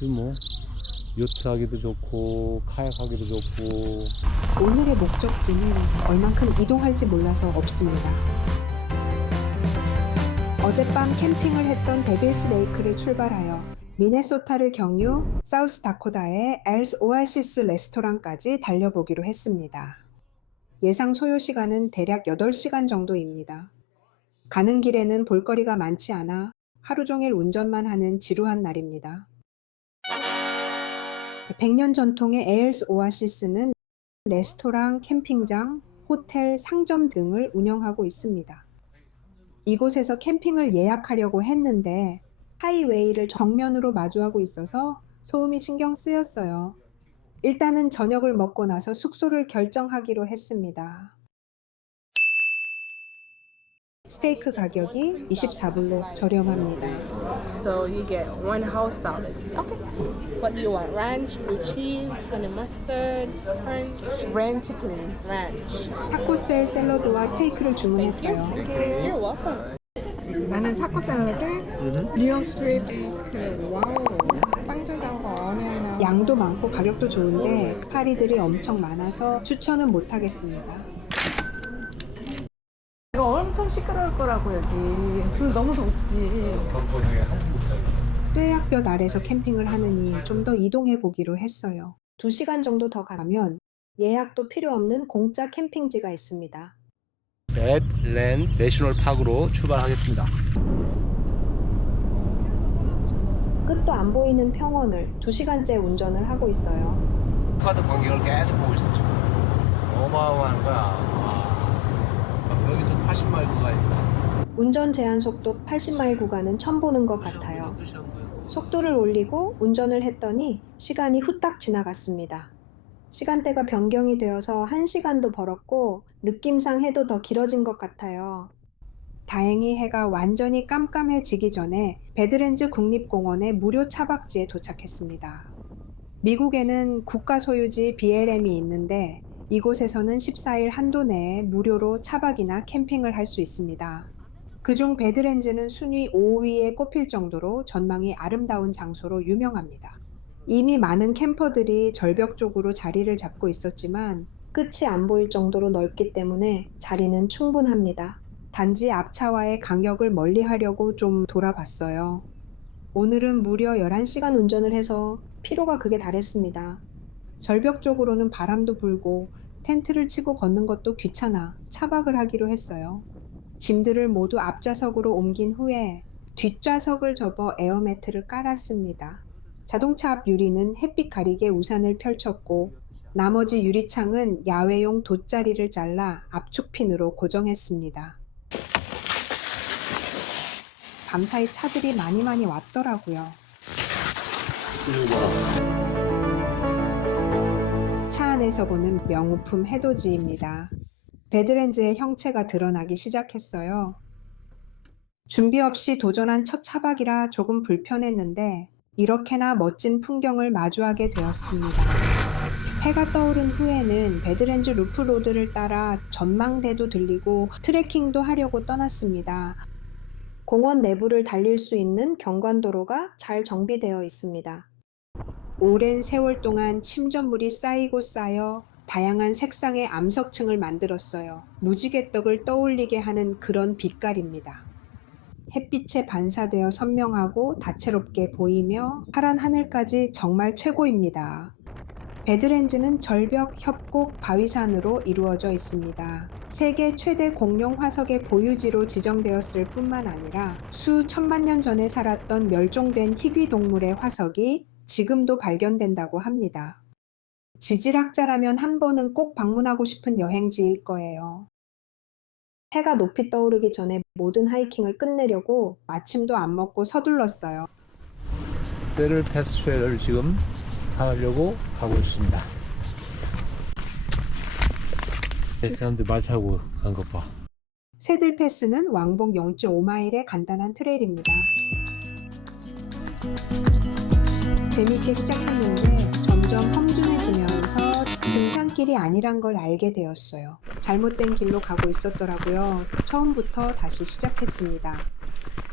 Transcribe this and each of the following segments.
아주 뭐 요트 하기도 좋고 카약 하기도 좋고 오늘의 목적지는 얼만큼 이동할지 몰라서 없습니다. 어젯밤 캠핑을 했던 데빌스 레이크를 출발하여 미네소타를 경유 사우스 다코다의 엘스 오아시스 레스토랑까지 달려보기로 했습니다. 예상 소요 시간은 대략 8시간 정도입니다. 가는 길에는 볼거리가 많지 않아 하루 종일 운전만 하는 지루한 날입니다. 100년 전통의 에일스 오아시스는 레스토랑, 캠핑장, 호텔, 상점 등을 운영하고 있습니다. 이곳에서 캠핑을 예약하려고 했는데 하이웨이를 정면으로 마주하고 있어서 소음이 신경 쓰였어요. 일단은 저녁을 먹고 나서 숙소를 결정하기로 했습니다. 스테이크 가격이 24불로 저렴합니다. So you get one house salad. Okay. What do you want? Ranch, blue cheese, honey mustard, French? 렌치 플리즈. Ranch. 타코스엘 샐러드와 스테이크를 주문했어요. You're welcome. 나는 타코 샐러드, 뉴욕 스트립 스테이크, 와우, 어울렸나? 양도 많고 가격도 좋은데 파리들이 엄청 많아서 추천은 못하겠습니다. 이거 엄청 거라고 여기. 그리고 너무 덥지. 덕분 뙤약볕 아래서 캠핑을 하느니 좀 더 이동해 보기로 했어요. 2시간 정도 더 가면 예약도 필요 없는 공짜 캠핑지가 있습니다. 렛랜 내셔널 파크로 출발하겠습니다 끝도 안 보이는 평원을 2시간째 운전을 하고 있어요. 똑같은 광경을 계속 보고 있어 지금 어마어마한 거야 와. 여기서 80마일 구간입니다 운전 제한 속도 80마일 구간은 처음 보는 것 같아요. 속도를 올리고 운전을 했더니 시간이 후딱 지나갔습니다. 시간대가 변경이 되어서 1시간도 벌었고 느낌상 해도 더 길어진 것 같아요. 다행히 해가 완전히 깜깜해지기 전에 베드렌즈 국립공원의 무료 차박지에 도착했습니다. 미국에는 국가 소유지 BLM이 있는데 이곳에서는 14일 한도 내에 무료로 차박이나 캠핑을 할 수 있습니다. 그중 베드렌즈는 순위 5위에 꼽힐 정도로 전망이 아름다운 장소로 유명합니다. 이미 많은 캠퍼들이 절벽 쪽으로 자리를 잡고 있었지만 끝이 안 보일 정도로 넓기 때문에 자리는 충분합니다. 단지 앞차와의 간격을 멀리 하려고 좀 돌아봤어요. 오늘은 무려 11시간 운전을 해서 피로가 극에 달했습니다. 절벽 쪽으로는 바람도 불고 텐트를 치고 걷는 것도 귀찮아 차박을 하기로 했어요. 짐들을 모두 앞좌석으로 옮긴 후에 뒷좌석을 접어 에어매트를 깔았습니다. 자동차 앞 유리는 햇빛 가리개 우산을 펼쳤고 나머지 유리창은 야외용 돗자리를 잘라 압축핀으로 고정했습니다. 밤사이 차들이 많이 많이 왔더라고요. 차 안에서 보는 명품 해돋이입니다. 베드렌즈의 형체가 드러나기 시작했어요. 준비 없이 도전한 첫 차박이라 조금 불편했는데 이렇게나 멋진 풍경을 마주하게 되었습니다. 해가 떠오른 후에는 베드렌즈 루프 로드를 따라 전망대도 들리고 트레킹도 하려고 떠났습니다. 공원 내부를 달릴 수 있는 경관도로가 잘 정비되어 있습니다. 오랜 세월 동안 침전물이 쌓이고 쌓여 다양한 색상의 암석층을 만들었어요. 무지개떡을 떠올리게 하는 그런 빛깔입니다. 햇빛에 반사되어 선명하고 다채롭게 보이며 파란 하늘까지 정말 최고입니다. 베드렌즈는 절벽, 협곡, 바위산으로 이루어져 있습니다. 세계 최대 공룡 화석의 보유지로 지정되었을 뿐만 아니라 수천만 년 전에 살았던 멸종된 희귀 동물의 화석이 지금도 발견된다고 합니다. 지질학자라면 한 번은 꼭 방문하고 싶은 여행지일 거예요. 해가 높이 떠오르기 전에 모든 하이킹을 끝내려고 마침도 안 먹고 서둘렀어요. 세를 패스트레를 지금 하려고 가고 있습니다 네, 사람들 말 타고 간 것 봐. 새들 패스는 왕복 0.5마일의 간단한 트레일입니다. 재미있게 시작했는데 점점 험준해지면서 등산길이 아니란 걸 알게 되었어요. 잘못된 길로 가고 있었더라고요. 처음부터 다시 시작했습니다.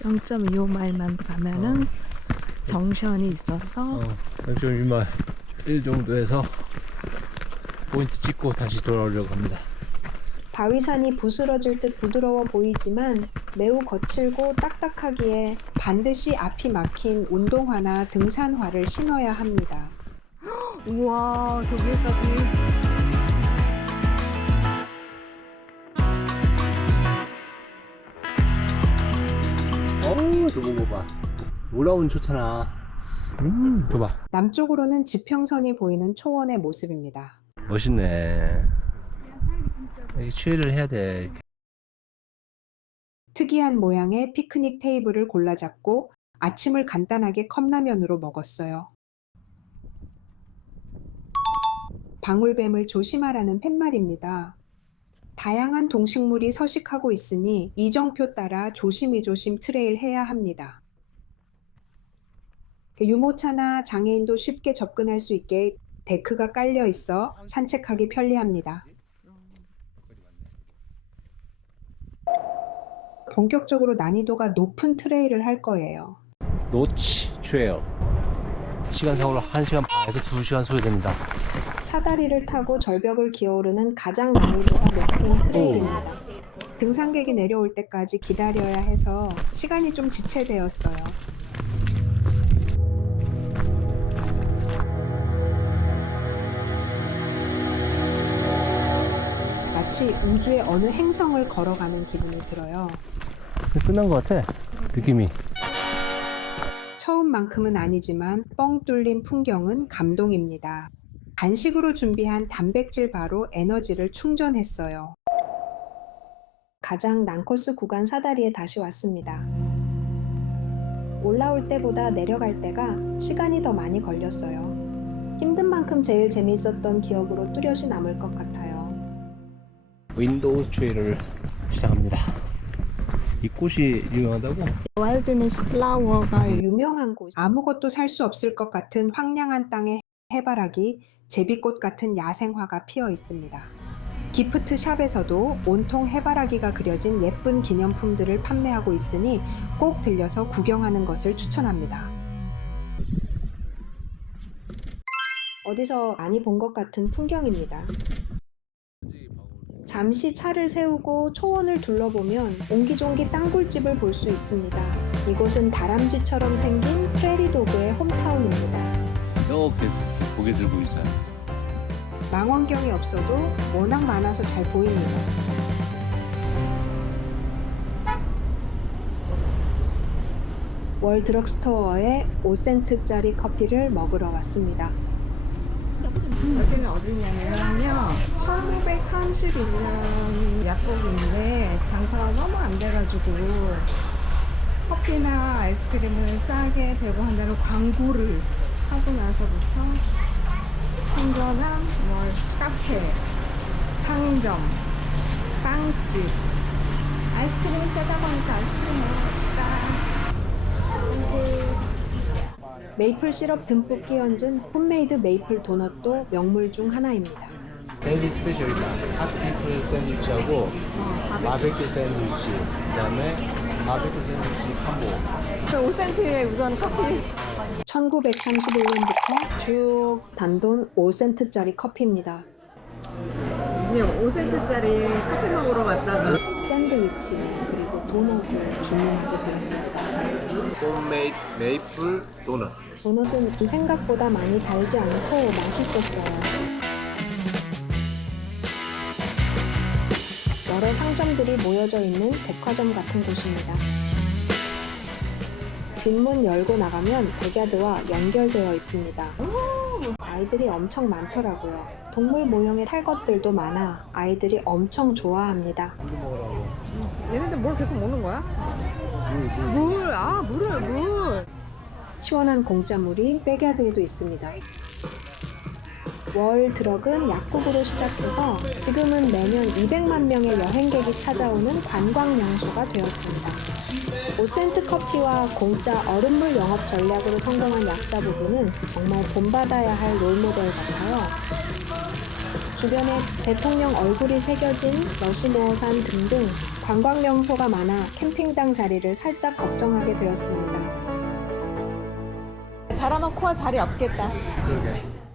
0.25 마일만 가면은 정션이 있어서 어, 좀 이만 1 정도 해서 포인트 찍고 다시 돌아오려고 합니다. 바위산이 부스러질 듯 부드러워 보이지만 매우 거칠고 딱딱하기에 반드시 앞이 막힌 운동화나 등산화를 신어야 합니다. 우와 저 위에까지 어우, 저거 봐봐. 올라오면 좋잖아. 음, 봐봐. 남쪽으로는 지평선이 보이는 초원의 모습입니다. 멋있네. 여기 추위를 해야 돼. 특이한 모양의 피크닉 테이블을 골라 잡고 아침을 간단하게 컵라면으로 먹었어요. 방울뱀을 조심하라는 팻말입니다. 다양한 동식물이 서식하고 있으니 이정표 따라 조심히조심 트레일 해야 합니다. 유모차나 장애인도 쉽게 접근할 수 있게 데크가 깔려 있어 산책하기 편리합니다. 본격적으로 난이도가 높은 트레일을 할 거예요. 노치 트레일. 시간상으로 1시간 반에서 2시간 소요됩니다. 사다리를 타고 절벽을 기어오르는 가장 난이도가 높은 트레일입니다. 등산객이 내려올 때까지 기다려야 해서 시간이 좀 지체되었어요. 마치 우주의 어느 행성을 걸어가는 기분이 들어요. 끝난 것 같아. 느낌이. 처음만큼은 아니지만 뻥 뚫린 풍경은 감동입니다. 간식으로 준비한 단백질 바로 에너지를 충전했어요. 가장 난코스 구간 사다리에 다시 왔습니다. 올라올 때보다 내려갈 때가 시간이 더 많이 걸렸어요. 힘든 만큼 제일 재미있었던 기억으로 뚜렷이 남을 것 같아요. 윈도우 트레일을 시작합니다. 이 꽃이 유명하다고? 와일드니스 플라워가 유명한 곳, 아무것도 살 수 없을 것 같은 황량한 땅에 해바라기, 제비꽃 같은 야생화가 피어 있습니다. 기프트 샵에서도 온통 해바라기가 그려진 예쁜 기념품들을 판매하고 있으니 꼭 들려서 구경하는 것을 추천합니다. 어디서 많이 본 것 같은 풍경입니다. 잠시 차를 세우고 초원을 둘러보면 옹기종기 땅굴집을 볼 수 있습니다. 이곳은 다람쥐처럼 생긴 프레리 도그의 홈타운입니다. 이렇게 고개 들고 있어요. 망원경이 없어도 워낙 많아서 잘 보입니다. 월 드럭스토어에 5센트짜리 커피를 먹으러 왔습니다. 여기는 어디냐면요 1931년 약국인데 장사가 너무 안 돼가지고 커피나 아이스크림을 싸게 제공한다는 광고를 하고 나서부터 편의점, 뭐 카페, 상점, 빵집 아이스크림이 싸다 보니까 아이스크림 먹읍시다 메이플 시럽 듬뿍 끼얹은 홈메이드 메이플 도넛도 명물 중 하나입니다. 데일리 스페셜이다. 핫피플 샌드위치하고 바베큐 샌드위치. 그다음에 바베큐 샌드위치 콤보. 5센트에 우선 커피 1931년부터 쭉 단돈 5센트짜리 커피입니다. 그냥 5센트짜리 커피 먹으러 왔다가 샌드위치 그리고 도넛을 주문하게 되었습니다. 홈메이드 메이플 도넛. 도넛은 생각보다 많이 달지 않고 맛있었어요. 여러 상점들이 모여져 있는 백화점 같은 곳입니다. 뒷문 열고 나가면 백야드와 연결되어 있습니다. 아이들이 엄청 많더라고요. 동물 모형의 탈 것들도 많아 아이들이 엄청 좋아합니다. 얘네들 뭘 계속 먹는 거야? 물, 아 물을 물. 시원한 공짜물이 백야드에도 있습니다. 월 드럭은 약국으로 시작해서 지금은 매년 200만 명의 여행객이 찾아오는 관광 명소가 되었습니다. 5센트 커피와 공짜 얼음물 영업 전략으로 성공한 약사 부부는 정말 본받아야 할 롤모델 같아요. 주변에 대통령 얼굴이 새겨진 러시노어산 등등 관광 명소가 많아 캠핑장 자리를 살짝 걱정하게 되었습니다. 잘하면 코아 자리 없겠다. 그러게.